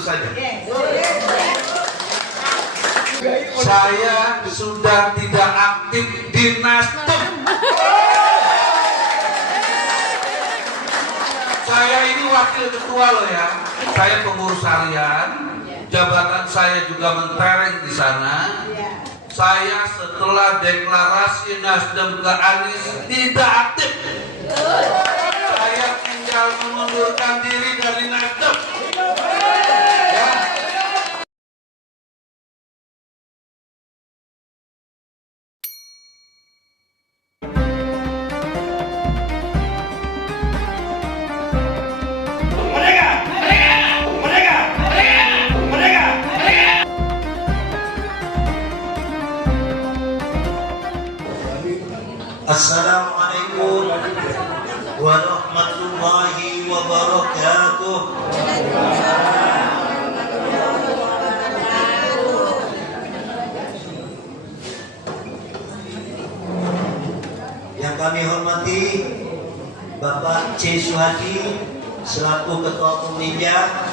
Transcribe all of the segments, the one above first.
begitu saja. Saya sudah tidak aktif di Nasdem. Saya ini wakil ketua loh ya. Saya pengurus harian. Jabatan saya juga mentereng di sana. Saya setelah deklarasi Nasdem ke Anies tidak aktif. Saya tinggal mengundurkan diri dari Nasdem. Ya. Assalamualaikum warahmatullahi wabarakatuh. Yang kami hormati Bapak C. Suhadi selaku Ketua Pemija,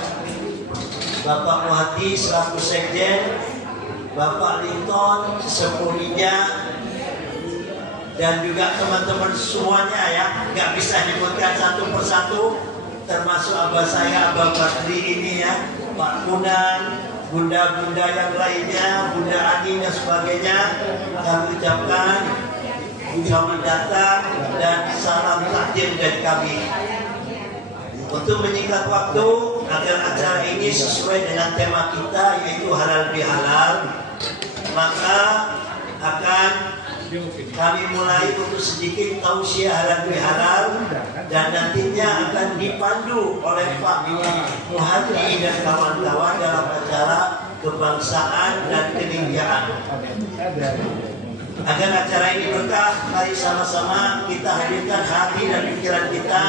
Bapak Muhadi selaku Sekjen, Bapak Linton Sesepuh Ninja, dan juga teman-teman semuanya ya, nggak bisa nyebutkan satu persatu, termasuk abah saya, Abah Badri ini ya, Pak Kunan, bunda-bunda yang lainnya, Bunda Ani dan sebagainya. Kami ucapkan selamat datang dan salam takdim dari kami. Untuk menyingkat waktu agar acara ini sesuai dengan tema kita yaitu halal bihalal, maka akan kami mulai untuk sedikit tausiah halal bihalal dan nantinya akan dipandu oleh Pak Muhadi dan kawan-kawan dalam acara kebangsaan dan keninjaan. Agar acara ini berkah, mari sama-sama kita hadirkan hati dan pikiran kita,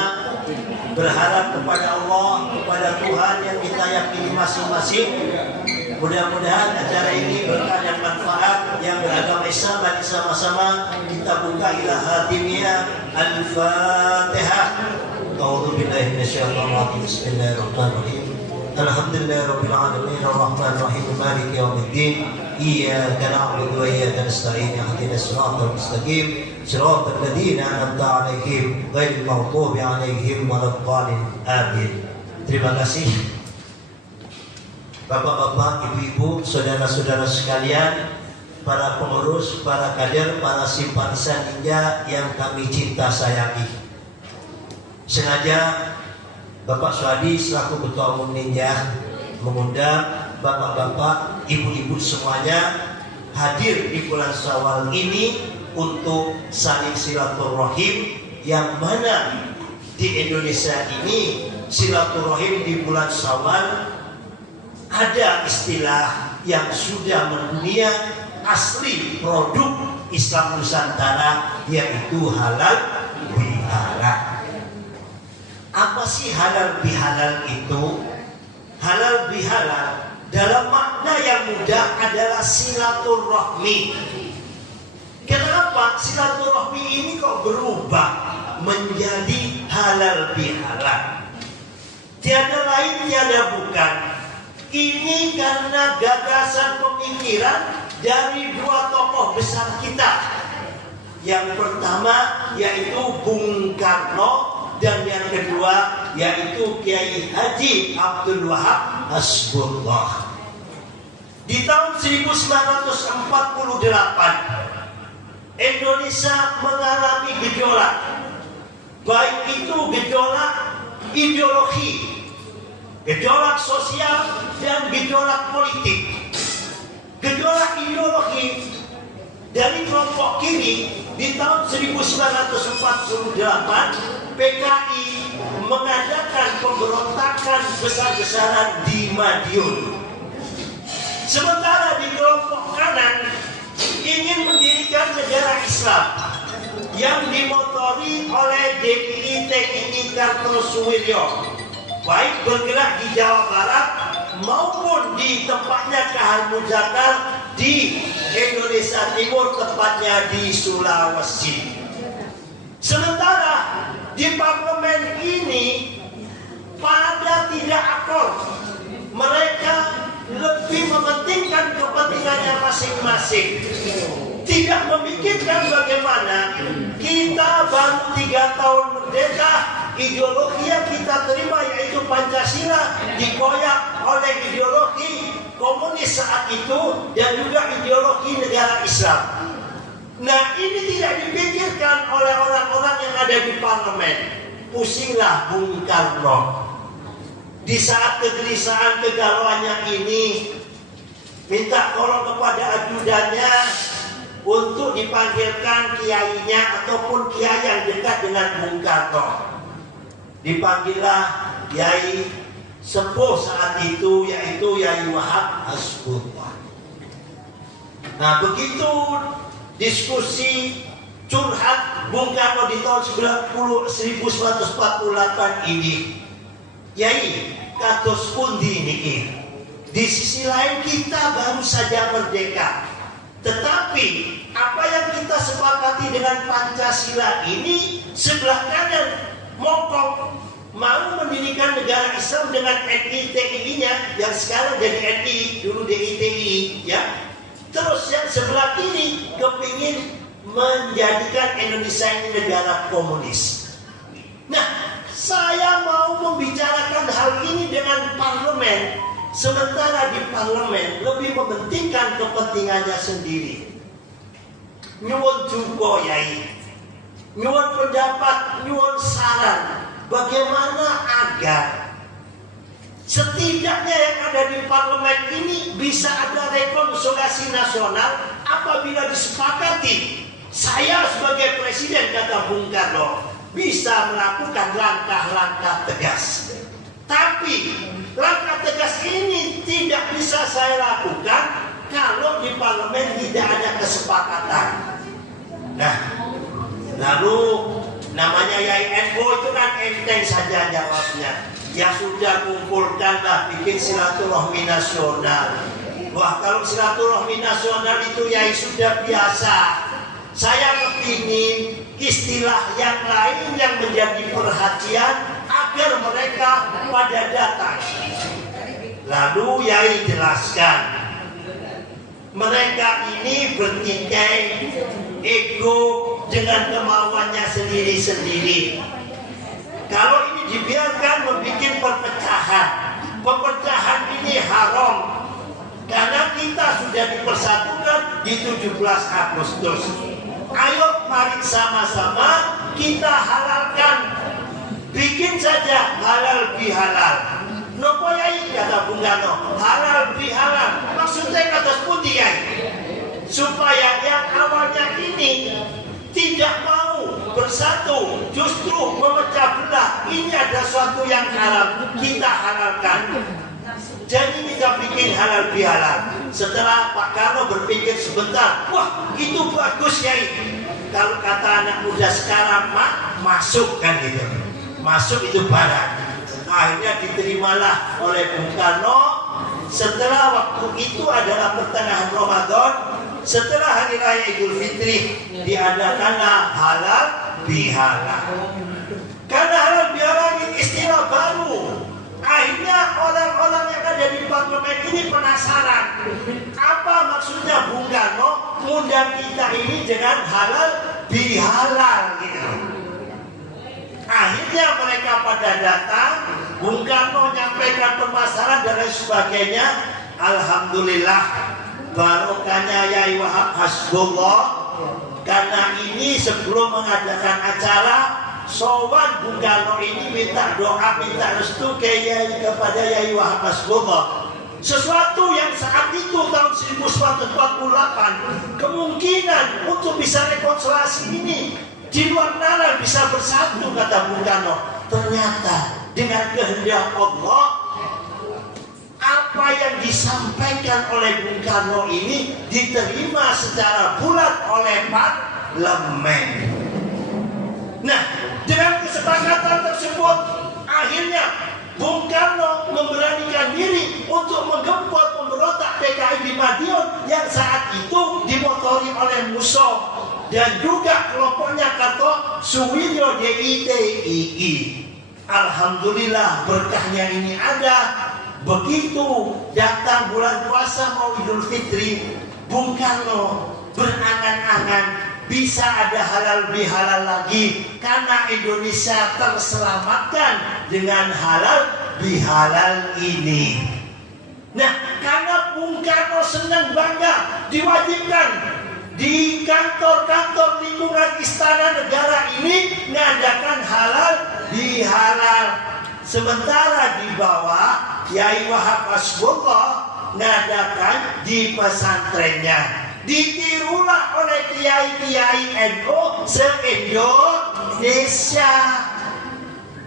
berharap kepada Allah, kepada Tuhan yang kita yakini masing-masing. Mudah-mudahan acara ini berkah dan manfaat yang beragama Islam, dan sama-sama kita buka ila hatimiyah. Al-Fatihah. A'udzu billahi minasyaitonir rajim. Bismillahirrahmanirrahim. Alhamdulillahirabbil alamin arrahmanir rahim maliki yaumiddin. Iyyaka na'budu wa iyyaka nasta'in. Ihdinas siratal mustaqim. Siratal ladzina an'amta 'alaihim ghairil maghdubi 'alaihim waladdallin. Amin. Terima kasih Bapak-bapak, ibu-ibu, saudara-saudara sekalian, para pengurus, para kader, para simpatisan ninja yang kami cinta sayangi. Sengaja Bapak Suhadi selaku Ketua Umum Ninja mengundang bapak-bapak, ibu-ibu semuanya hadir di bulan Syawal ini untuk saling silaturahim, yang mana di Indonesia ini silaturahim di bulan Syawal ada istilah yang sudah mendunia, asli produk Islam Nusantara, yaitu halal bihalal. Apa sih halal bihalal itu? Halal bihalal dalam makna yang mudah adalah silaturahmi. Kenapa silaturahmi ini kok berubah menjadi halal bihalal? Tiada lain tiada bukan, ini karena gagasan pemikiran dari dua tokoh besar kita. Yang pertama yaitu Bung Karno, dan yang kedua yaitu Kiai Haji Abdul Wahab Hasbullah. Di tahun 1948 Indonesia mengalami gejolak, baik itu gejolak ideologi, gejolak sosial, dan gejolak politik. Gejolak ideologi dari kelompok kiri di tahun 1948, PKI mengadakan pemberontakan besar-besaran di Madiun. Sementara di kelompok kanan ingin mendirikan negara Islam yang dimotori oleh DII TNI Kartosuwiryo, baik bergerak di Jawa Barat maupun di tempatnya Kahar Muzakar di Indonesia Timur, tepatnya di Sulawesi. Sementara di parlemen ini pada tidak akor Mereka lebih mementingkan kepentingannya masing-masing, tidak memikirkan bagaimana kita baru 3 tahun merdeka, ideologi yang kita terima yaitu Pancasila digoyak oleh ideologi komunis saat itu dan juga ideologi negara Islam. Nah, ini tidak dipikirkan oleh orang-orang yang ada di parlemen. Pusinglah Bung Karno. Di saat kegelisahan kegalauannya ini, minta tolong kepada ajudannya untuk dipanggilkan kiainya ataupun kiai yang dekat dengan Bung Karno. Dipanggillah Kiai sepuh saat itu, yaitu Yai Wahab Hasbullah. Nah, begitu diskusi curhat Bung Karno di tahun 1948 ini, Yai kados pundi niki. Di sisi lain kita baru saja merdeka, tetapi apa yang kita sepakati dengan Pancasila ini, sebelah kanan mokok mau mendirikan negara Islam dengan NITI-nya yang sekarang jadi NI, dulu DITI, ya. Terus yang sebelah kiri kepingin menjadikan Indonesia ini negara komunis. Nah, saya mau membicarakan hal ini dengan parlemen, sementara di parlemen lebih mementingkan kepentingannya sendiri. Nyuwun juga Yai, nyuwun pendapat, nyuwun saran, bagaimana agar setidaknya yang ada di parlemen ini bisa ada rekonsiliasi nasional apabila disepakati. Saya sebagai presiden, kata Bung Karno, bisa melakukan langkah-langkah tegas. Tapi langkah tegas ini tidak bisa saya lakukan kalau di parlemen tidak ada kesepakatan. Nah, lalu namanya Yai NU itu kan enteng saja jawabnya. Ya sudah, kumpulkanlah, bikin silaturahmi nasional. Wah, kalau silaturahmi nasional itu Yai sudah biasa. Saya kepingin istilah yang lain yang menjadi perhatian agar mereka pada datang. Lalu Yai jelaskan, mereka ini bertikai ego dengan kemauannya sendiri-sendiri. Kalau ini dibiarkan membuat perpecahan. Perpecahan ini haram, karena kita sudah dipersatukan di 17 Agustus. Ayo mari sama-sama kita halalkan, bikin saja halal bihalal. Nopo Yai, kata Bung Karno, halal bihalal. Maksudnya kata pundi Yai? Supaya yang awalnya ini tidak mau bersatu, justru memecah belah. Ini ada suatu yang haram, kita halalkan. Jadi kita bikin halal bihalal. Setelah Pak Karno berpikir sebentar, wah itu bagus Yai. Kalau kata anak muda sekarang, masuk kan gitu. Masuk itu barang. Akhirnya diterimalah oleh Bung Karno. Setelah waktu itu adalah pertengahan Ramadan, setelah Hari Raya Idul Fitri, diadakanlah halal bihalal. Karena halal bihalal ini istilah baru. Akhirnya orang-orang yang ada di parlemen ini penasaran, apa maksudnya Bung Karno mengundang kita ini dengan halal bihalal gitu. Akhirnya mereka pada datang, Bung Karno menyampaikan permasalahan dan lain sebagainya. Alhamdulillah, barokahnya Yai Wahab Hasbullah. Karena ini sebelum mengadakan acara, sowan Bung Karno ini minta doa, minta restu kepada Yai Wahab Hasbullah. Sesuatu yang saat itu tahun 1948 kemungkinan untuk bisa rekonsiliasi ini di luar nalar bisa bersatu, kata Bung Karno. Ternyata dengan kehendak Allah, apa yang disampaikan oleh Bung Karno ini diterima secara bulat oleh parlemen. Nah, dengan kesepakatan tersebut, akhirnya Bung Karno memberanikan diri untuk menggempur pemberontak PKI di Madiun yang saat itu dimotori oleh Musso dan juga kelompoknya Karto Suwiryo DITII. Alhamdulillah berkahnya ini ada. begitu datang bulan puasa mau Idul Fitri, Bung Karno berangan-angan bisa ada halal bihalal lagi karena Indonesia terselamatkan dengan halal bihalal ini. Nah, karena Bung Karno senang bangga diwajibkan di kantor-kantor lingkungan istana negara ini mengadakan halal bihalal. Sementara di bawah Kiai Wahab Hasbullah mengadakan di pesantrennya. Ditirulah oleh kiai-kiai NU se-Indonesia.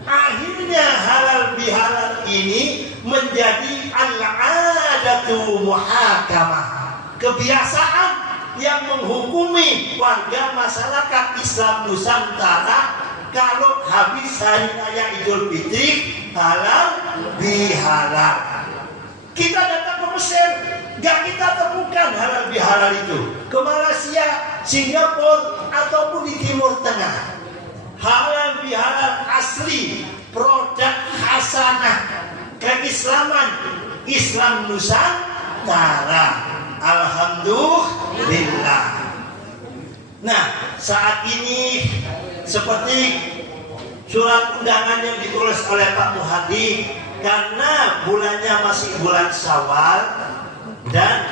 Akhirnya halal bihalal ini menjadi al-adatu muhakamah, kebiasaan yang menghukumi warga masyarakat Islam Nusantara. Kalau habis hari raya Idul Fitri halal bihalal. Kita datang ke Mesir, gak kita temukan halal bihalal itu. Ke Malaysia, Singapura ataupun di Timur Tengah, halal bihalal asli, produk hasanah keislaman Islam Nusantara. Alhamdulillah. Nah, saat ini seperti surat undangan yang ditulis oleh Pak Muhadi, karena bulannya masih bulan Syawal dan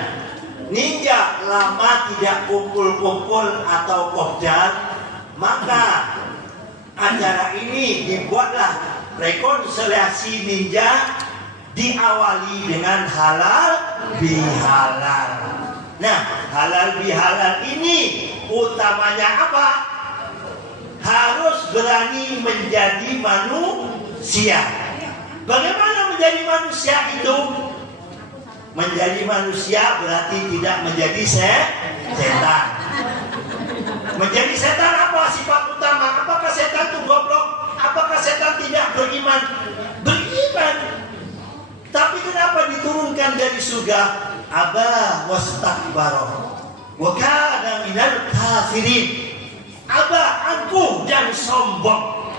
ninja lama tidak kumpul-kumpul atau kopdar, maka acara ini dibuatlah rekonsiliasi ninja, diawali dengan halal bihalal. Nah, halal bihalal ini utamanya apa? Harus berani menjadi manusia. Bagaimana menjadi manusia itu? Menjadi manusia berarti tidak menjadi setan. Menjadi setan apa sifat utama? Apakah setan itu goblok? Apakah setan tidak beriman? Beriman. Tapi kenapa diturunkan dari surga? Aba wastakbara wa kana minal kafirin. Aba, angkuh dan sombong.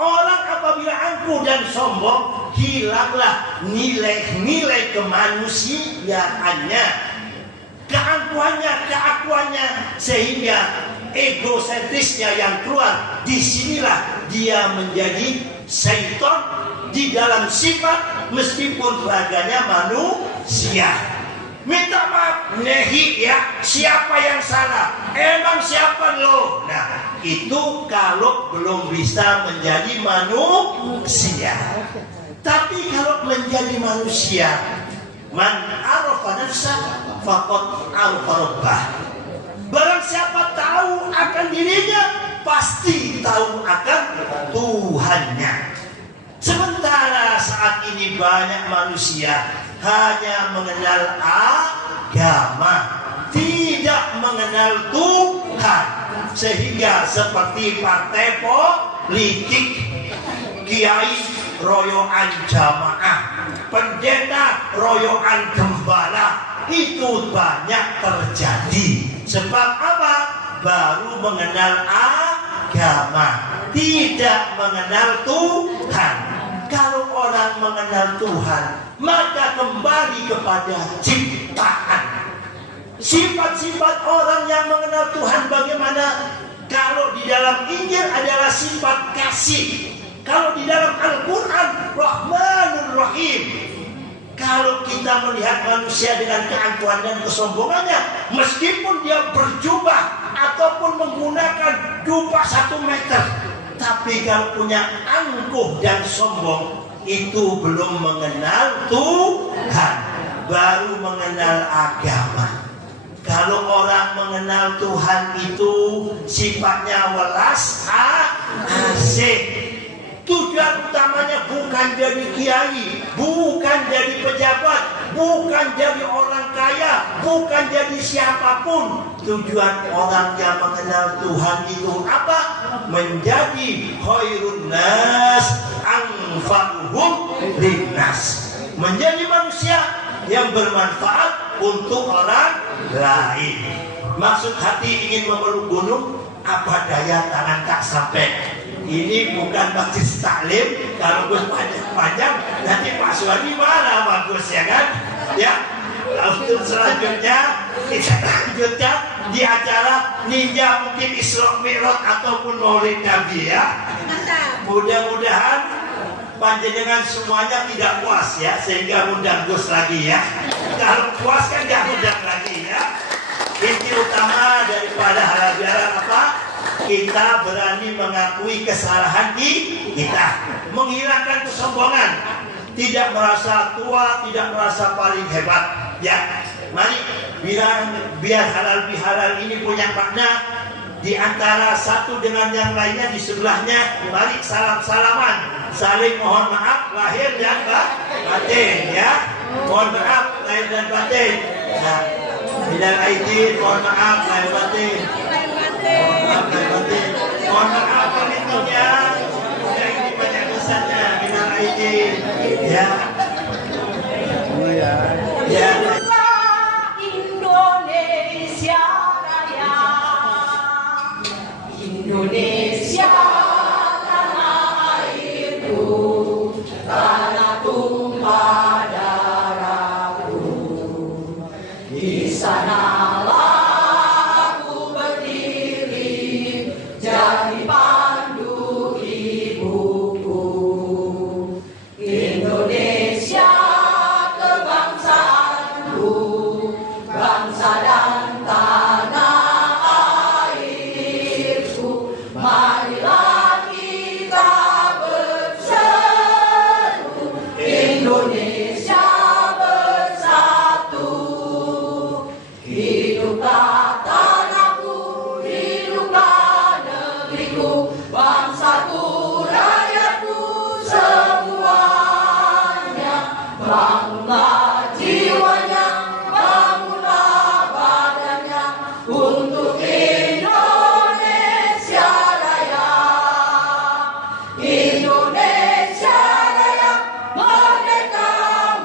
Orang apabila angkuh dan sombong, hilanglah nilai-nilai kemanusiaannya, keangkuhannya, sehingga egosentrisnya yang keluar. Disinilah dia menjadi syaitan di dalam sifat meskipun raganya manusia. Minta maaf, nehi ya, siapa yang salah? Emang siapa lo? Nah, itu kalau belum bisa menjadi manusia. Tapi kalau menjadi manusia, man arafa nafsa faqad arafa rabbah. Barang siapa tahu akan dirinya, pasti tahu akan Tuhannya. Sementara saat ini banyak manusia hanya mengenal agama, tidak mengenal Tuhan. Sehingga seperti partai politik, kiai royoan jamaah, pendeta royoan gembala, itu banyak terjadi. Sebab apa? Baru mengenal agama, tidak mengenal Tuhan. Kalau orang mengenal Tuhan, maka kembali kepada ciptaan. Sifat-sifat orang yang mengenal Tuhan bagaimana? Kalau di dalam Injil adalah sifat kasih. Kalau di dalam Al-Quran Rahmanur Rahim. Kalau kita melihat manusia dengan keangkuhan dan kesombongannya, meskipun dia berjubah ataupun menggunakan jubah 1 meter, tapi kalau punya angkuh dan sombong, itu belum mengenal Tuhan, baru mengenal agama. Kalau orang mengenal Tuhan itu sifatnya welas asih. Tujuan utamanya bukan jadi kiai, bukan jadi pejabat, bukan jadi orang kaya, bukan jadi siapapun. Tujuan orang yang mengenal Tuhan itu apa? Menjadi khairun nas anfa'uhum linnas. Menjadi manusia yang bermanfaat untuk orang lain. Maksud hati ingin memeluk gunung, apa daya tangan tak sampai. ini bukan majelis taklim. Kalau Gus panjang-panjang nanti Pak Suwadi marah bagus ya kan? Ya. Lalu selanjutnya kita lanjutkan di acara ninja mungkin Isra Mi'raj ataupun Maulid Nabi ya. Mudah-mudahan panjenengan semuanya tidak puas ya, sehingga undang Gus lagi ya. Kalau puas kan jangan undang lagi ya. Inti utama daripada halal bihalal apa? Kita berani mengakui kesalahan kita, menghilangkan kesombongan, tidak merasa tua, tidak merasa paling hebat. Ya, mari biar halal bihalal ini punya makna di antara satu dengan yang lainnya di sebelahnya. Mari salam-salaman, saling mohon maaf lahir dan batin ya. Mohon maaf lahir dan batin. Nah, minal aidin mohon maaf lahir batin. Mohon maaf lahir batin. Mohon maaf penghitungnya. Ya ini banyak besarnya minal aidin. Ya. Ya. Indonesia Raya, Indonesia tanah airku, tanah tumpah darahku. Di sanalah aku berdiri, jadi pandu ibuku. Indonesia bangsa dan tanah airku, marilah kita berseru, Indonesia bersatu. Hiduplah tanahku, hiduplah negeriku, bangsaku, rakyatku semuanya. Bangunlah jiwanya, untuk Indonesia Raya. Indonesia Raya, merdeka,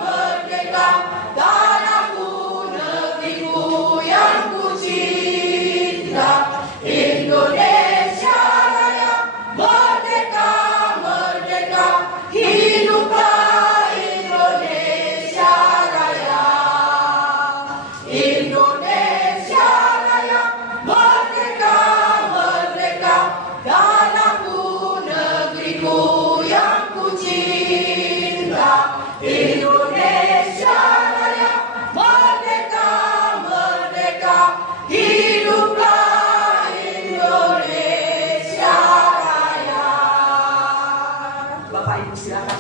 merdeka, tanahku, negeriku yang ku cinta. Indonesia Raya, merdeka, merdeka, hiduplah Indonesia Raya. Indonesia merdeka, merdeka, tanahku, negeriku yang ku cinta. Indonesia Raya, merdeka, merdeka, hiduplah Indonesia Raya. Bapak Ibu silakan.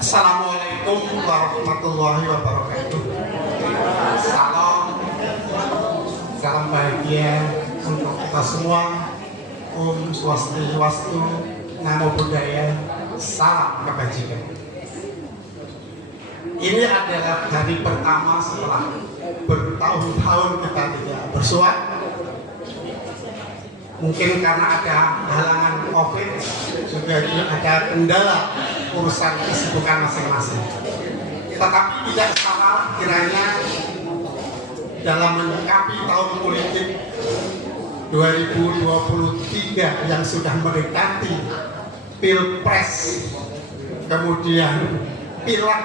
Assalamualaikum warahmatullahi wabarakatuh. Salam bahagia untuk kita semua. Om Swastiastu, Namo Buddhaya, salam kebajikan. Ini adalah hari pertama setelah bertahun-tahun kita tidak bersua. Mungkin karena ada halangan COVID, juga ada kendala urusan kesibukan masing-masing. Tetapi tidak salah kiranya dalam menyikapi tahun politik 2023 yang sudah mendekati Pilpres, kemudian Pileg,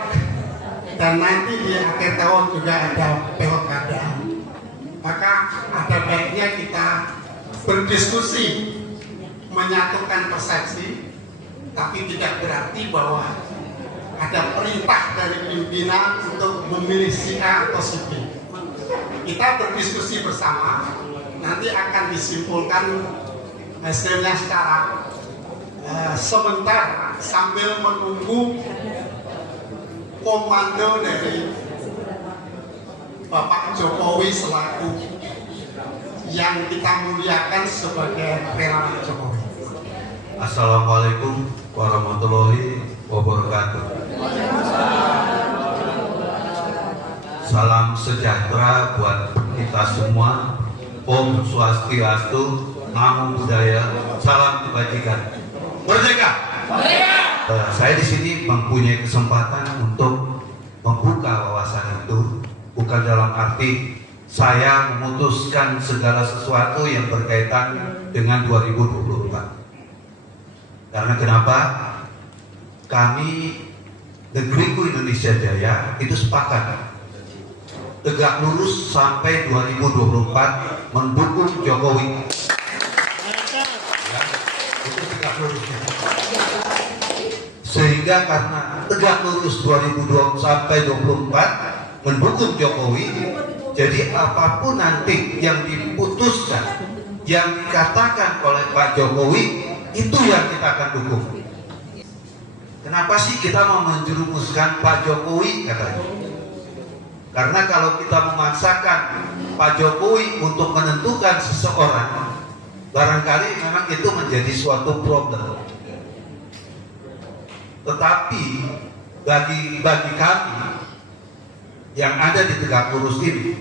dan nanti di akhir tahun juga ada Pilkada. Maka ada baiknya kita berdiskusi, menyatukan persepsi, tapi tidak berarti bahwa ada perintah dari pimpinan untuk memilih si A atau si B. Kita berdiskusi bersama, nanti akan disimpulkan hasilnya secara sebentar sambil menunggu komando dari Bapak Jokowi selaku yang kita muliakan sebagai relawan Jokowi. Assalamualaikum warahmatullahi wabarakatuh. Salam sejahtera buat kita semua. Om Swastiastu, Namo Buddhaya, salam kebajikan. Merdeka! Merdeka! Saya di sini mempunyai kesempatan untuk membuka wawasan itu, bukan dalam arti saya memutuskan segala sesuatu yang berkaitan dengan 2024. Karena kenapa? Kami Negeriku Indonesia Jaya itu sepakat tegak lurus sampai 2024 mendukung Jokowi. Ya, itu tegak lurusnya. Sehingga karena tegak lurus 2020 sampai 2024 mendukung Jokowi, jadi apapun nanti yang diputuskan, yang dikatakan oleh Pak Jokowi, itu yang kita akan dukung. Kenapa sih kita mau menjerumuskan Pak Jokowi katanya? Karena kalau kita memaksakan Pak Jokowi untuk menentukan seseorang, barangkali memang itu menjadi suatu problem. Tetapi bagi kami yang ada di tegak lurus ini,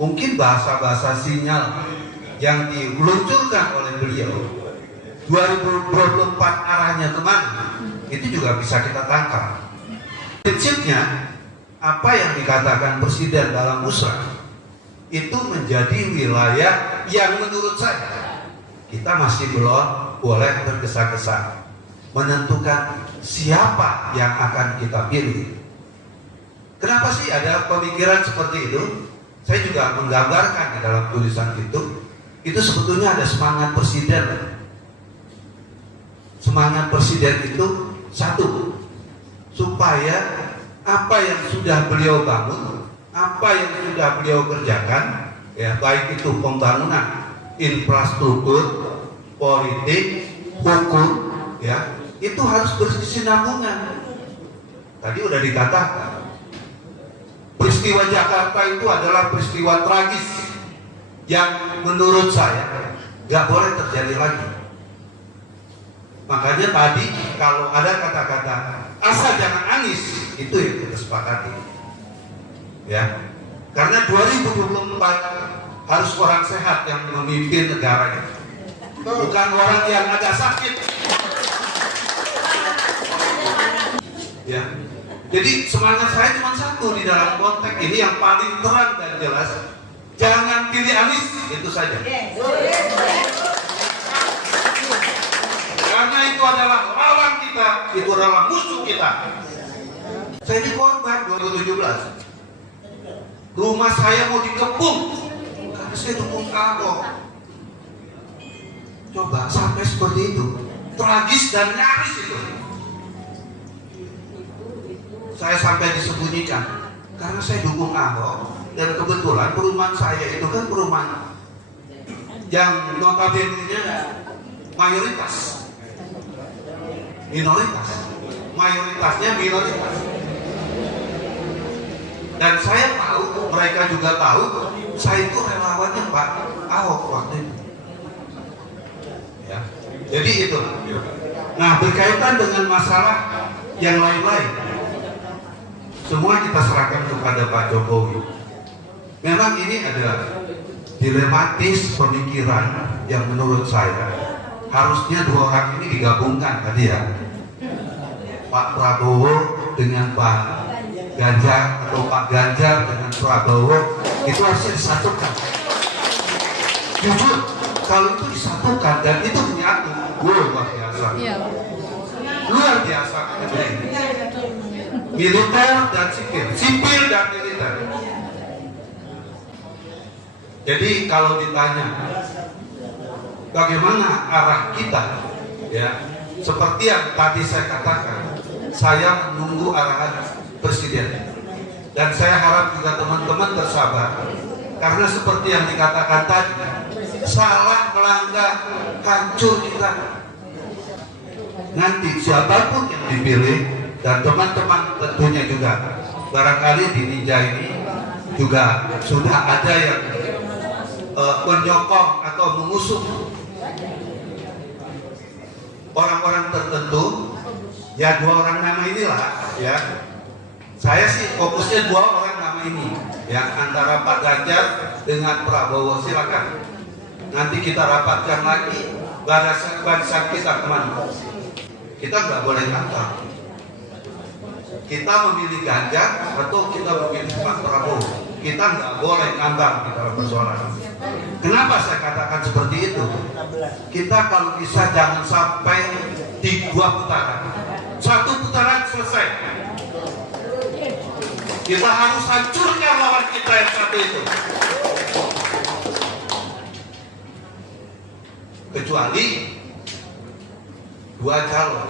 mungkin bahasa-bahasa sinyal yang diluncurkan oleh beliau 2024 arahnya kemana, itu juga bisa kita tangkap. Prinsipnya apa yang dikatakan Presiden dalam musrah itu menjadi wilayah yang menurut saya kita masih belum boleh tergesa-gesa menentukan siapa yang akan kita pilih. Kenapa sih ada pemikiran seperti itu? Saya juga menggambarkan di dalam tulisan itu sebetulnya ada semangat Presiden. Semangat Presiden itu satu, supaya apa yang sudah beliau bangun, apa yang sudah beliau kerjakan, ya baik itu pembangunan infrastruktur, politik, hukum, ya itu harus berkesinambungan. Tadi udah dikatakan, peristiwa Jakarta itu adalah peristiwa tragis yang menurut saya nggak boleh terjadi lagi. Makanya tadi kalau ada kata-kata asal jangan nangis, itu yang kita sepakati. Ya, karena 2024 harus orang sehat yang memimpin negaranya, bukan orang yang agak sakit. Ya, jadi semangat saya cuma satu di dalam konteks ini yang paling terang dan jelas, jangan pilih Anies, itu saja. Karena itu adalah lawan kita, itu adalah musuh kita. Saya ini korban 2017. Rumah saya mau dikepung karena saya dukung Ahok. Coba sampai seperti itu, tragis dan nyaris itu. Saya sampai disembunyikan karena saya dukung Ahok, dan kebetulan perumahan saya itu kan perumahan yang notabene-nya mayoritas, minoritas, mayoritasnya minoritas. Dan saya tahu, mereka juga tahu, saya itu relawannya Pak Ahok waktu itu. Ya, jadi itu. Nah, berkaitan dengan masalah yang lain-lain, semua kita serahkan kepada Pak Jokowi. Memang ini adalah dilematis pemikiran yang menurut saya harusnya dua orang ini digabungkan tadi ya. Pak Prabowo dengan Pak Ganjar atau Pak Ganjar dengan Prabowo itu harusnya disatukan. Jujur, kalau itu disatukan dan itu menyatu, luar biasa. Luar biasa. Militer dan sipil, sipil dan militer. Jadi kalau ditanya bagaimana arah kita, ya seperti yang tadi saya katakan, saya menunggu arahan Presiden, dan saya harap juga teman-teman bersabar, karena seperti yang dikatakan tadi, salah melangkah hancur kita. Nanti siapapun yang dipilih, dan teman-teman tentunya juga barangkali di Ninja ini juga sudah ada yang menyokong atau mengusung orang-orang tertentu, ya dua orang nama inilah ya. Saya sih fokusnya dua orang nama ini, yang antara Pak Ganjar dengan Prabowo. Silakan nanti kita rapatkan lagi barisan kita kemana. Kita nggak boleh ngangkat. Kita memilih Ganjar atau kita memilih Pak Prabowo. kita nggak boleh ngambang di dalam persoalan. Kenapa saya katakan seperti itu? Kita kalau bisa jangan sampai di 2 putaran. 1 putaran selesai. Kita harus hancurkan lawan kita yang satu itu. Kecuali 2 calon.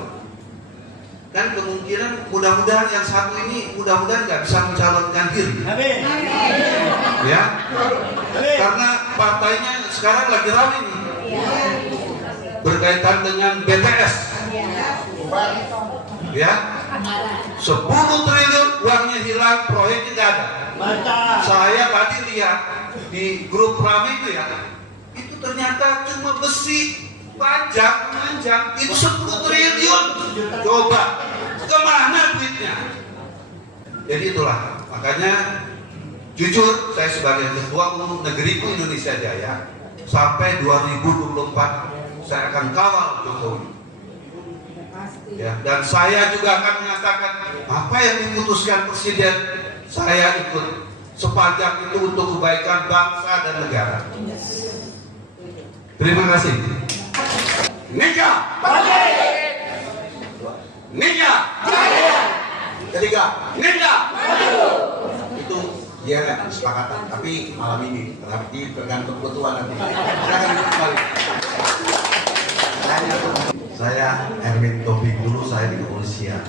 Dan kemungkinan mudah-mudahan yang satu ini mudah-mudahan nggak bisa mencalonkan diri. Ya, karena partainya sekarang lagi ramai nih berkaitan dengan BTS. Ya, 10 triliun uangnya hilang, proyeknya nggak ada. Saya tadi lihat di grup ramai itu ya, itu ternyata cuma besi, panjang, itu 10 triliun. Coba, kemana duitnya? Jadi itulah, makanya jujur saya sebagai Ketua Umum Negeriku Indonesia Jaya sampai 2024 saya akan kawal Jokowi. Ya, dan saya juga akan mengatakan apa yang diputuskan Presiden, saya ikut sepanjang itu untuk kebaikan bangsa dan negara. Terima kasih. Nika, Nika, ketiga, Nika. Itu dia kan kesepakatan, tapi malam ini berarti tergantung ketua nanti. Silakan kembali. Saya Erwin Tobing, dulu saya di kepolisian.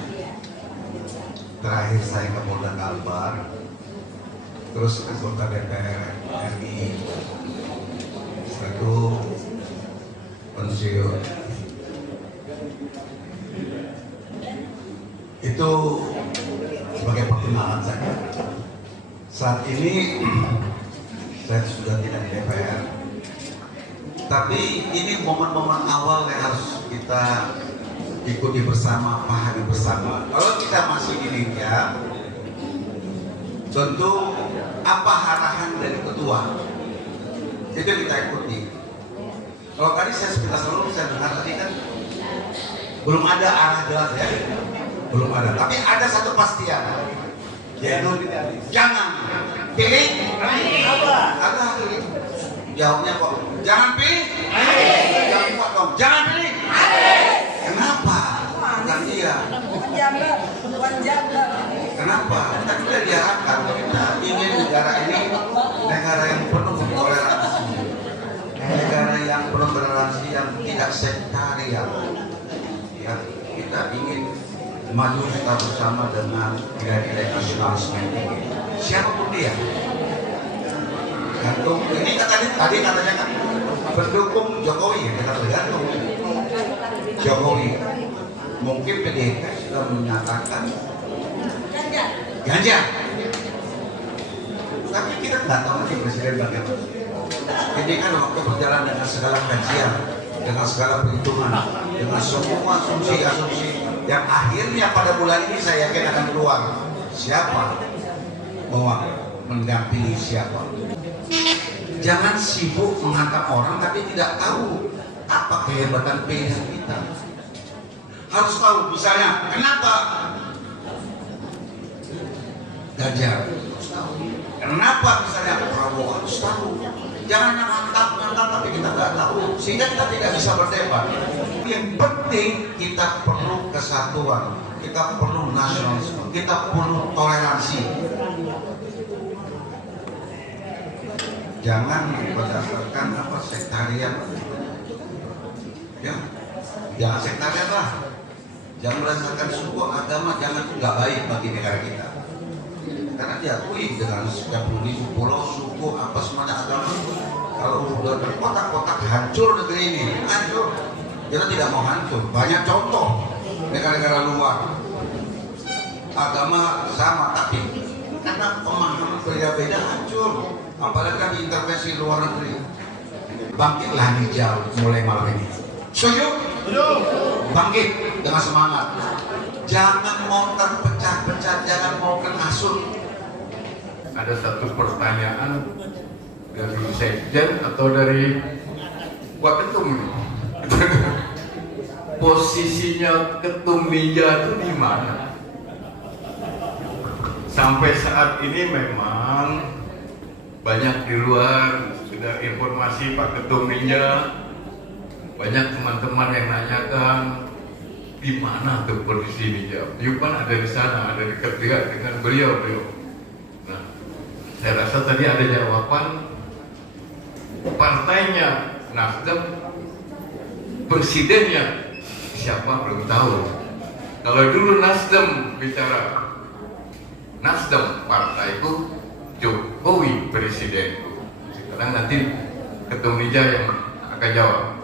Terakhir saya ke Polda Kalbar, terus anggota DPR RI. Setelah itu pensiun. Itu sebagai perkenalan saya. Saat ini saya sudah tidak di DPR. Tapi ini momen-momen awal yang harus kita ikuti bersama, pahami bersama. Kalau kita masih di Liga, tentu apa arahan dari ketua itu kita ikuti. Kalau tadi saya sekilas lalu saya dengar tadi kan belum ada arah jelas ya, belum ada. Tapi ada satu pastian, yaitu jangan pilih apa? Ada jawabnya kok. Jangan pilih. Jangan kuat dong. Jangan pilih. Kenapa? Bukan dia. Kenapa? Kita sudah diharapkan kita ingin negara ini negara yang penuh toleransi, negara yang penuh toleransi yang tidak sektarian. Ya, kita ingin maju kita bersama dengan nilai-nilai nasionalisme tinggi. Siapapun dia. Gantung. Ini tadi katanya kan pendukung Jokowi ya, kita tergantung. Jokowi. Mungkin PDIP sudah menyatakan Ganjar. Tapi kita nggak tahu nanti presiden bagaimana. Ini kan waktu berjalan dengan segala kajian, dengan segala perhitungan, dengan semua asumsi-asumsi yang akhirnya pada bulan ini saya yakin akan keluar siapa mau mendampingi siapa. Jangan sibuk menghantam orang tapi tidak tahu apa kehebatan pilihan kita. Harus tahu misalnya kenapa Ganjar, harus tahu. Kenapa misalnya Prabowo, harus tahu. Jangan menghantam tapi kita nggak tahu sehingga kita tidak bisa berdebat. Yang penting kita perlu kesatuan, kita perlu nasionalisme, kita perlu toleransi. Jangan berdasarkan apa sektarian, ya, jangan sektarian lah. Jangan berdasarkan suku, agama, jangan, nggak baik bagi negara kita. Karena diakui dengan 30.000 pulau, suku, apa semuanya agama. Kalau udah berkotak-kotak hancur negeri ini, hancur. Kita tidak mau hancur. Banyak contoh negara-negara luar, agama sama tapi karena pemahaman berbeda-beda hancur. Apalagi kan intervensi luar negeri. Bangkitlah hijau mulai malam ini. Setuju? Bangkit dengan semangat. Jangan mau terpecah-pecah, jangan mau kenasut. Ada satu pertanyaan dari sekjen atau dari Waketum ini. Posisinya Ketum Ninja itu di mana? Sampai saat ini memang banyak di luar sudah informasi Pak Ketum Ninja, banyak teman-teman yang nanyakan di mana tuh posisi Ninja. Yupan ada di sana, ada dekat dengan beliau. Nah, saya rasa tadi ada jawaban partainya Nasdem, presidennya siapa belum tahu. Kalau dulu Nasdem bicara, Nasdem partai itu Jokowi presiden. Sekarang nanti Ketum Ninja yang akan jawab.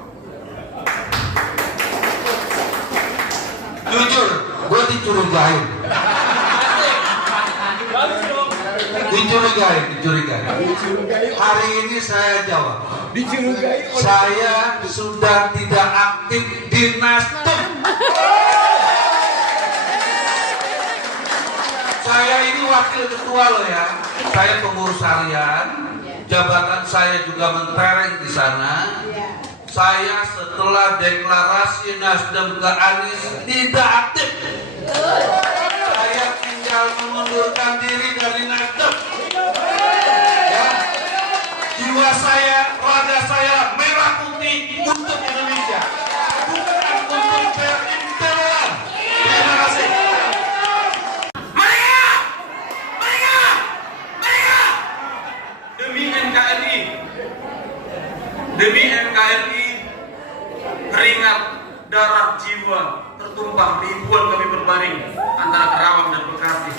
Jujur, gue dicurigain. Dicurigai. Hari ini saya jawab. Saya sudah tidak aktif di Nasdem. Saya ini wakil ketua loh ya. Saya pengurus harian. Jabatan saya juga mentereng di sana. Saya setelah deklarasi Nasdem ke Anies tidak aktif. Saya tinggal mengundurkan diri dari Nasdem. Ya. Jiwa saya, raga saya merah putih untuk Indonesia, bukan untuk perintelan. Terima kasih. Demi NKRI, keringat, darah, jiwa tertumpah, ribuan kami berbaring antara Karawang dan Bekasi.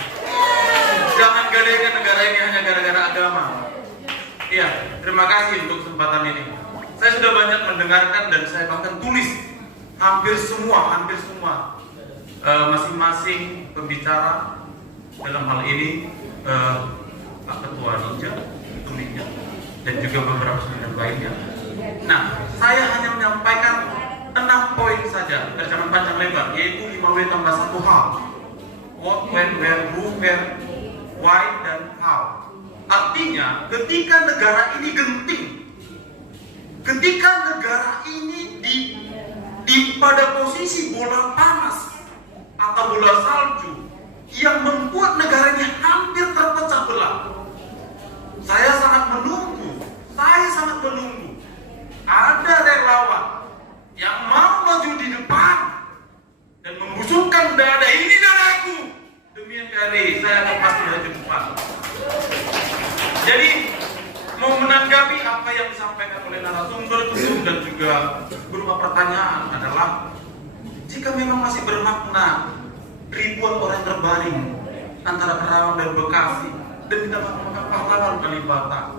Jangan gadaikan negara ini hanya gara-gara agama. Iya, terima kasih untuk kesempatan ini. Saya sudah banyak mendengarkan dan saya bahkan tulis hampir semua masing-masing pembicara dalam hal ini Pak Ketua Ninja, Ketum Ninja, dan juga beberapa saudara lainnya. Nah, saya hanya menyampaikan 6 poin saja, jangan panjang lebar, yaitu 5W tambah 1 hal. What, when, where, who, where, why, dan how. Artinya, ketika negara ini genting, ketika negara ini pada posisi bola panas atau bola salju yang membuat negara ini hampir terpecah belah, saya sangat menunggu ada relawan yang mau maju di depan dan membusukkan dada, ini dadaku, demi NKRI saya akan pasti maju depan. Jadi mau menanggapi apa yang disampaikan oleh narasumber dan juga berupa pertanyaan adalah, jika memang masih bermakna ribuan orang terbaring antara Karawang dan Bekasi dan kita melakukan pahlawan Kalibata,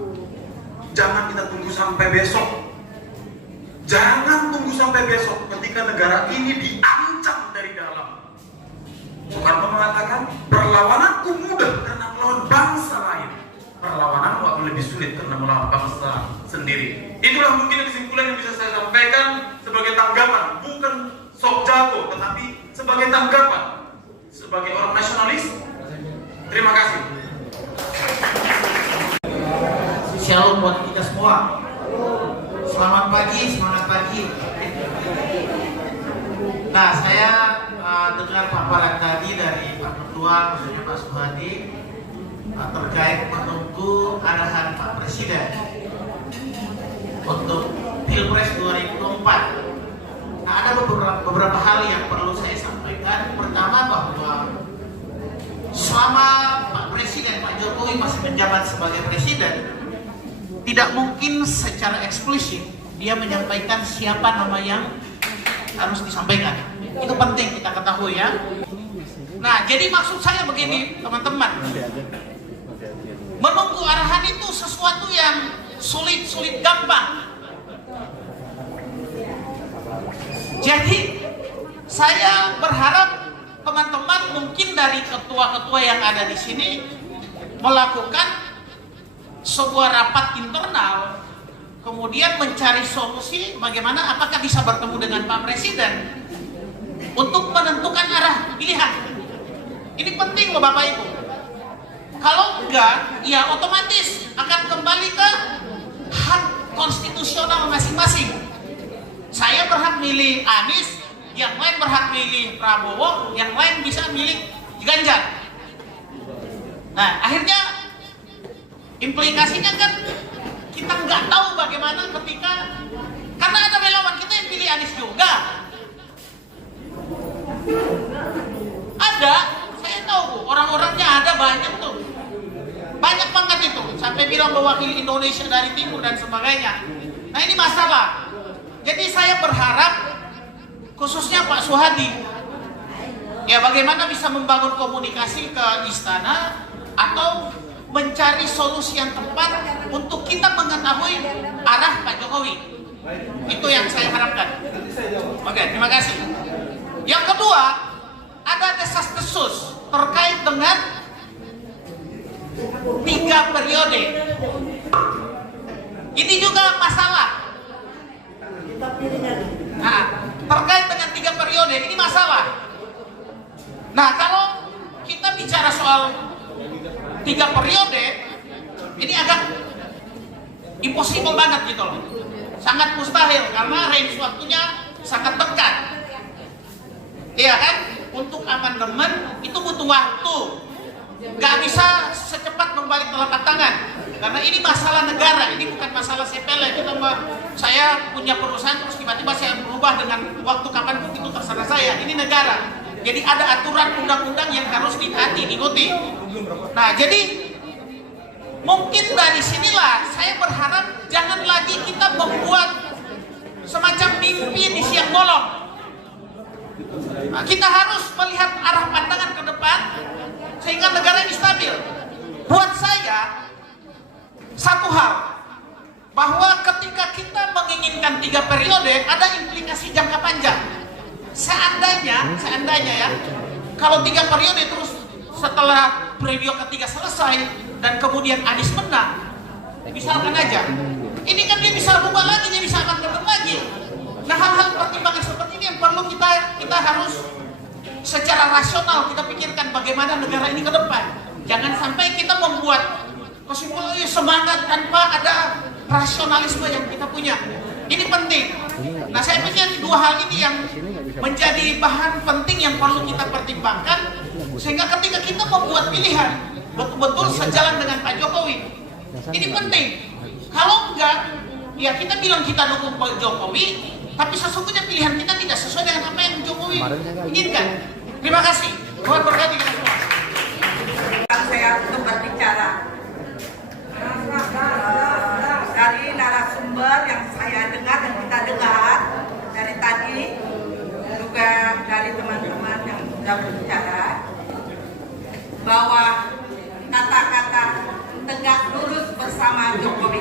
jangan kita tunggu sampai besok. Jangan tunggu sampai besok ketika negara ini diancam dari dalam. Soekarno mengatakan, perlawananku mudah karena melawan bangsa lain, perlawanan waktu lebih sulit karena melawan bangsa sendiri. Itulah mungkin kesimpulan yang bisa saya sampaikan sebagai tanggapan, bukan sok jago, tetapi sebagai tanggapan sebagai orang nasionalis. Terima kasih. Shalom buat kita semua. Selamat pagi, semangat pagi. Nah, saya dengar paparan tadi dari Pak Ketua, khususnya Pak Suhadi, terkait menunggu arahan Pak Presiden untuk Pilpres 2024. Nah, ada beberapa hal yang perlu saya sampaikan. Pertama, bahwa selama Pak Presiden, Pak Jokowi masih menjabat sebagai Presiden, tidak mungkin secara eksplisit dia menyampaikan siapa nama yang harus disampaikan. Itu penting kita ketahui ya. Nah, jadi maksud saya begini teman-teman, menunggu arahan itu sesuatu yang sulit gampang. Jadi saya berharap teman-teman mungkin dari ketua-ketua yang ada di sini melakukan sebuah rapat internal, kemudian mencari solusi bagaimana apakah bisa bertemu dengan Pak Presiden untuk menentukan arah pilihan. Ini penting loh Bapak Ibu. Kalau enggak, ya otomatis akan kembali ke hak konstitusional masing-masing. Saya berhak milih Anies, yang lain berhak milih Prabowo, yang lain bisa milih Ganjar. Nah, akhirnya Implikasinya kan kita nggak tahu bagaimana ketika, karena ada relawan kita yang pilih Anies juga. Ada, saya tahu Bu, orang-orangnya ada banyak tuh. Banyak banget itu, sampai bilang mewakili Indonesia dari timur dan sebagainya. Nah ini masalah. Jadi saya berharap, khususnya Pak Suhadi, ya bagaimana bisa membangun komunikasi ke istana atau mencari solusi yang tepat untuk kita mengetahui arah Pak Jokowi. Itu yang saya harapkan. Oke, terima kasih. Yang kedua, ada desas-desus terkait dengan 3 periode. Ini juga masalah. Nah, terkait dengan 3 periode ini masalah. Nah, kalau kita bicara soal 3 periode, ini agak impossible banget gitu loh. Sangat mustahil karena range waktunya sangat dekat. Iya kan? Untuk amandemen itu butuh waktu. Nggak bisa secepat membalik telapak tangan. Karena ini masalah negara, ini bukan masalah sepele. Saya punya perusahaan terus tiba-tiba saya berubah dengan waktu kapanpun itu terserah saya. Ini negara. Jadi ada aturan undang-undang yang harus ditaati, diikuti. Nah, jadi mungkin dari sinilah saya berharap jangan lagi kita membuat semacam mimpi di siang bolong. Nah, kita harus melihat arah pandangan ke depan sehingga negara ini stabil. Buat saya satu hal, bahwa ketika kita menginginkan 3 periode ada implikasi jangka panjang. Seandainya ya, kalau 3 periode terus setelah periode ketiga selesai dan kemudian Anies menang, misalkan aja, ini kan dia bisa rubah lagi, dia bisa amandemen lagi. Nah, hal-hal pertimbangan seperti ini yang perlu kita harus secara rasional kita pikirkan bagaimana negara ini ke depan. Jangan sampai kita membuat kesimpulan semangat tanpa ada rasionalisme yang kita punya. Ini penting. Nah, saya pikir 2 hal ini yang menjadi bahan penting yang perlu kita pertimbangkan sehingga ketika kita membuat pilihan betul-betul sejalan dengan Pak Jokowi. Ini penting. Kalau enggak, ya kita bilang kita dukung Pak Jokowi, tapi sesungguhnya pilihan kita tidak sesuai dengan apa yang Jokowi inginkan. Terima kasih. Tuhan berkati kita semua. Saya untuk berbicara dari narasumber yang saya dengar dan kita dengar dari tadi, juga dari teman-teman yang sudah berbicara, bahwa kata-kata tegak lurus bersama Jokowi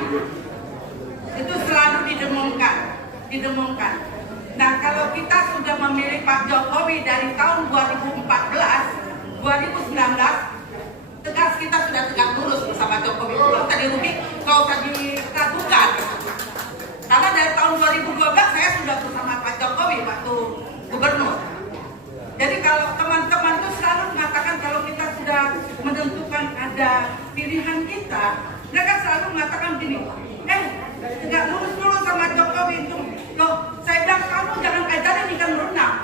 itu selalu didengungkan. Nah, kalau kita sudah memilih Pak Jokowi dari tahun 2014, 2019, tegas kita sudah tegak lurus bersama Jokowi. Kalau tadi Rubi, kalau tadi diragukan, karena dari tahun 2012 saya sudah bersama Pak Jokowi waktu gubernur. Jadi kalau teman-teman itu selalu mengatakan kalau kita sudah menentukan ada pilihan kita, mereka selalu mengatakan begini, tegak lurus dulu sama Jokowi itu. Loh, saya bilang kamu jangan ajarin ikan berenang.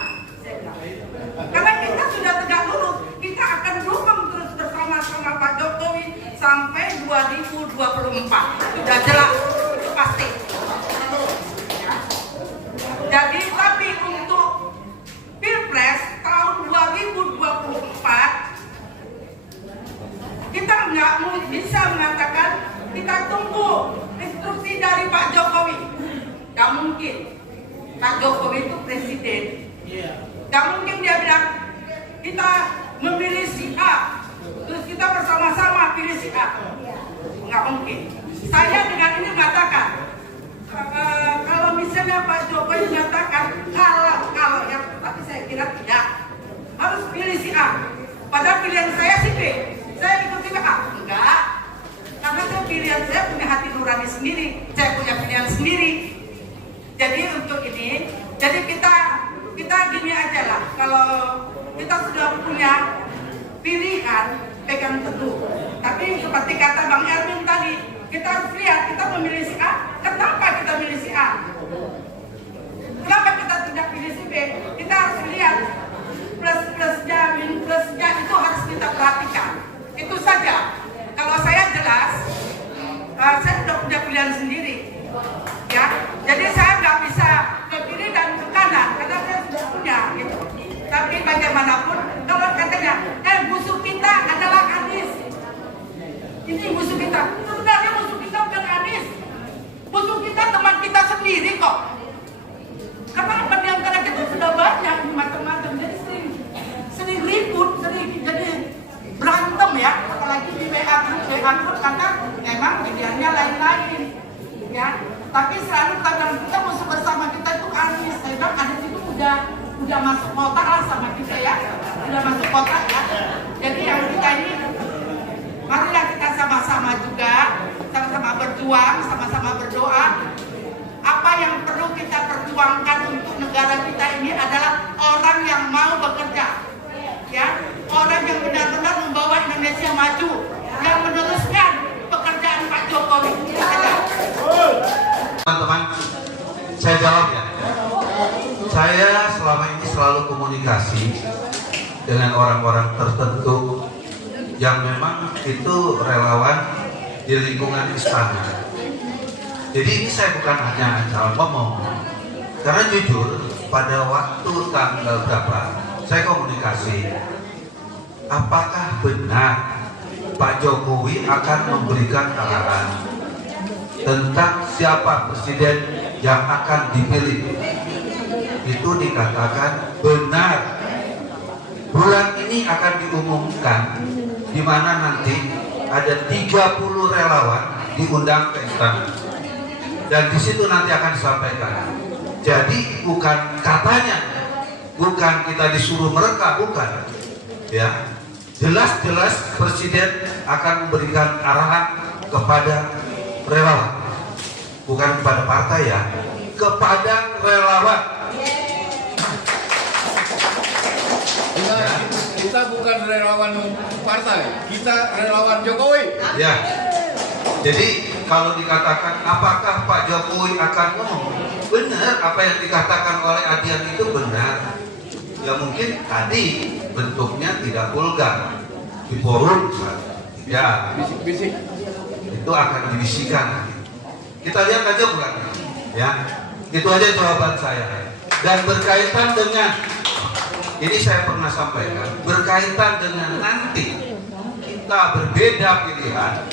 Karena kita sudah tegak lurus, kita akan dukung terus bersama-sama Pak Jokowi sampai 2024. Sudah jelas, itu pasti. Ya. Jadi, tapi untuk Pilpres tahun 2024, kita nggak bisa mengatakan kita tunggu instruksi dari Pak Jokowi. Gak mungkin. Pak Jokowi itu presiden. Gak mungkin dia bilang kita memilih si A, terus kita bersama-sama pilih si A. Gak mungkin. Saya dengan ini mengatakan kalau misalnya Pak Jokowi mengatakan kalau ya, tapi saya kira tidak, harus pilih si A. Padahal pilihan saya si B, saya ikuti A. Enggak, karena saya pilihan saya punya hati nurani sendiri, saya punya pilihan sendiri. Jadi untuk ini, jadi kita gini aja lah, kalau kita sudah punya pilihan, pegang teguh. Tapi seperti kata Bang Erwin tadi, kita harus lihat, kita memilih si A, kenapa kita milih si A? Kenapa kita tidak pilih si B? Kita harus lihat plus-plusnya, minus-plusnya itu harus kita perhatikan. Itu saja. Kalau saya jelas, Ini musuh kita. Sebenarnya musuh kita bukan Anies. Musuh kita teman kita sendiri kok. Karena di antara kita sudah banyak macam-macam. Jadi sering ribut, sering jadi berantem ya. Apalagi di WA group karena memang pilihannya lain-lain. Ya. Tapi selalu kita musuh bersama kita itu Anies. Saya bilang Anies itu udah masuk kotak lah sama kita ya. Udah masuk kotak ya. Jadi yang kita ini marilah kita sama-sama juga, sama-sama berjuang, sama-sama berdoa. Apa yang perlu kita perjuangkan untuk negara kita ini adalah orang yang mau bekerja, ya, orang yang benar-benar membawa Indonesia maju, yang meneruskan pekerjaan Pak Jokowi. Teman-teman, saya jawab ya. Saya selama ini selalu komunikasi dengan orang-orang tertentu yang memang itu relawan di lingkungan istana. Jadi ini saya bukan hanya asal ngomong, karena jujur pada waktu tanggal berapa saya komunikasi, apakah benar Pak Jokowi akan memberikan arahan tentang siapa presiden yang akan dipilih. Itu dikatakan benar. Bulan ini akan diumumkan, di mana nanti ada 30 relawan diundang ke istana, dan di situ nanti akan disampaikan. Jadi bukan katanya, bukan kita disuruh mereka, bukan. Ya, jelas-jelas presiden akan memberikan arahan kepada relawan, bukan kepada partai ya, kepada relawan. Kita bukan relawan partai, kita relawan Jokowi. Ya, jadi kalau dikatakan apakah Pak Jokowi akan ngomong, benar apa yang dikatakan oleh Adian itu benar. Ya mungkin tadi bentuknya tidak vulgar di forum, ya Bisik-bisik. itu akan dibisikkan. Kita lihat aja bukan, ya itu aja jawaban saya. Dan berkaitan dengan ini saya pernah sampaikan, berkaitan dengan nanti kita berbeda pilihan,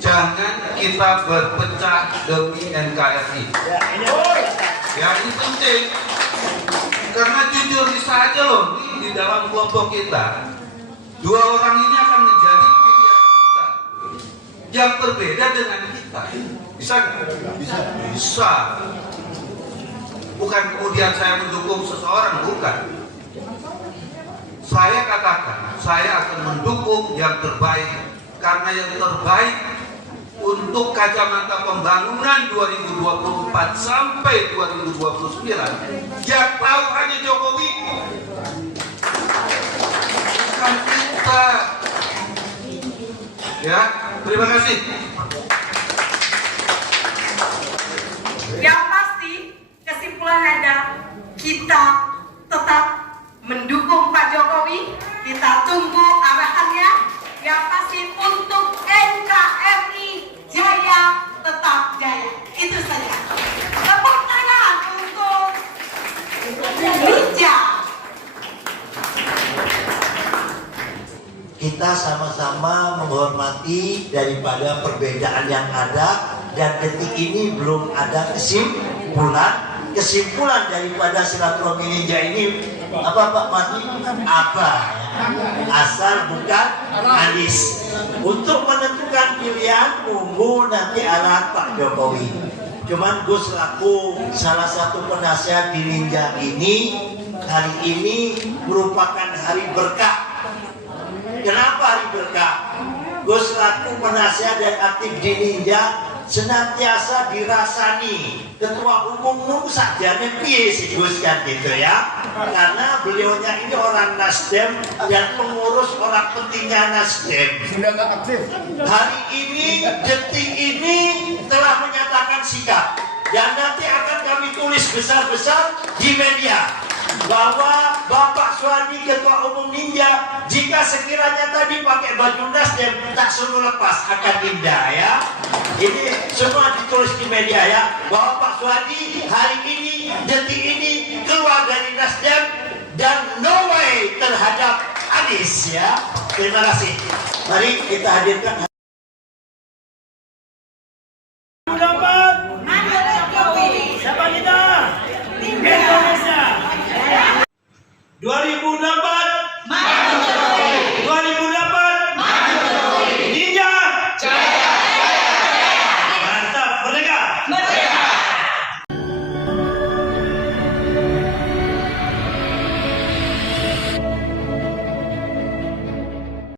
jangan kita berpecah demi NKRI. Ya ini penting, karena jujur saja loh, di dalam kelompok kita, dua orang ini akan menjadi pilihan kita yang berbeda dengan kita. Bisa nggak? Bisa. Bukan kemudian saya mendukung seseorang, bukan. Saya katakan, saya akan mendukung yang terbaik, karena yang terbaik untuk kacamata pembangunan 2024 sampai 2029 yang tahu hanya Jokowi, bukan kita. Ya, terima kasih. Yang pasti kesimpulannya ada, kita tetap mendukung Pak Jokowi, kita tunggu arahannya. Yang pasti untuk NKRI jaya tetap jaya. Itu saja. Tepuk tangan untuk Ninja. Kita sama-sama menghormati daripada perbedaan yang ada, dan detik ini belum ada kesimpulan daripada silaturahmi Ninja ini. Apa Pak Mati? Apa? Asal bukan Anies. Untuk menentukan pilihan, tunggu nanti arahan Pak Jokowi. Cuman gue selaku salah satu penasihat di Ninja ini, hari ini merupakan hari berkah. Kenapa hari berkah? Gue selaku penasihat dan aktif di Ninja senantiasa dirasani ketua umum sakjane piye sih Gus kan gitu ya, karena beliaunya ini orang Nasdem dan pengurus orang pentingnya Nasdem. Sudah nggak aktif. Hari ini, detik ini telah menyatakan sikap, dan nanti akan kami tulis besar-besar di media bahwa Bapak Suhadi Ketua Umum Ninja, jika sekiranya tadi pakai baju Nasdem, tak suruh lepas, akan indah ya. Ini semua ditulis di media ya, bahwa Pak Suhadi hari ini, detik ini keluar dari Nasdem dan no way terhadap Anies ya. Terima kasih. Mari kita hadirkan